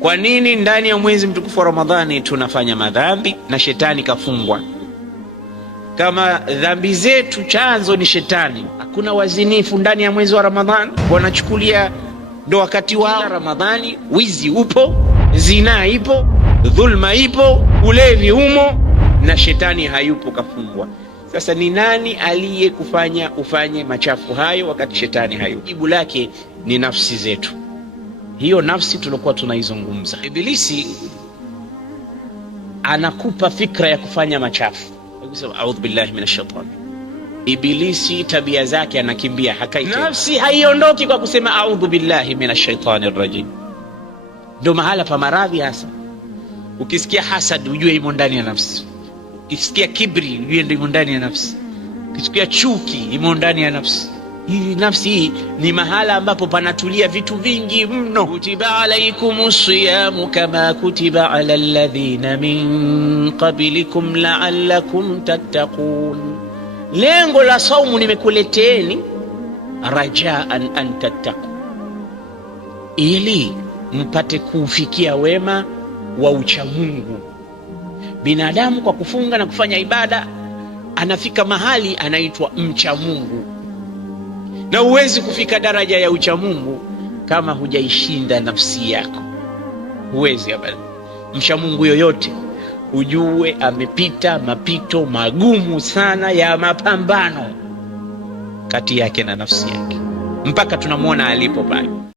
Kwa nini ndani ya mwezi mtukufu wa Ramadhani tunafanya madhambi na shetani kafungwa? Kama dhambi zetu chanzo ni shetani, hakuna wazinifu ndani ya mwezi wa Ramadhani, wanachukulia ndo wakati wao. Ramadhani wizi upo, zinaa ipo, dhulma ipo, ulevi umo, na shetani hayupo, kafungwa. Sasa ni nani aliye kufanya ufanye machafu hayo wakati shetani hayupo? Jibu lake ni nafsi zetu. Hiyo nafsi tulikuwa tunaizungumza. Ibilisi anakupa fikra ya kufanya machafu. A'udhu billahi minash shaitani. Ibilisi tabia zake anakimbia, hakai. Nafsi haiondoki kwa kusema a'udhu billahi minash shaitani rajim. Ndio mahala pa maradhi hasa. Ukisikia hasad ujue imo ndani ya nafsi. Ukisikia kibri ujue ndio imo ndani ya nafsi. Ukisikia chuki imo ndani ya nafsi. Hii nafsi hii ni mahala ambapo panatulia vitu vingi mno. Kutiba alaikumus siyamu kama kutiba ala alladhina min qablikum la'allakum tattaqun. Lengo la saumu nimekuleteeni rajaan an tattaqu, ili mpate kufikia wema wa uchamungu. Binadamu kwa kufunga na kufanya ibada anafika mahali anaitwa mcha Mungu, na huwezi kufika daraja ya uchamungu kama hujaishinda nafsi yako. Huwezi abada. Mcha Mungu yoyote ujue amepita mapito magumu sana ya mapambano kati yake na nafsi yake, mpaka tunamwona alipo pale.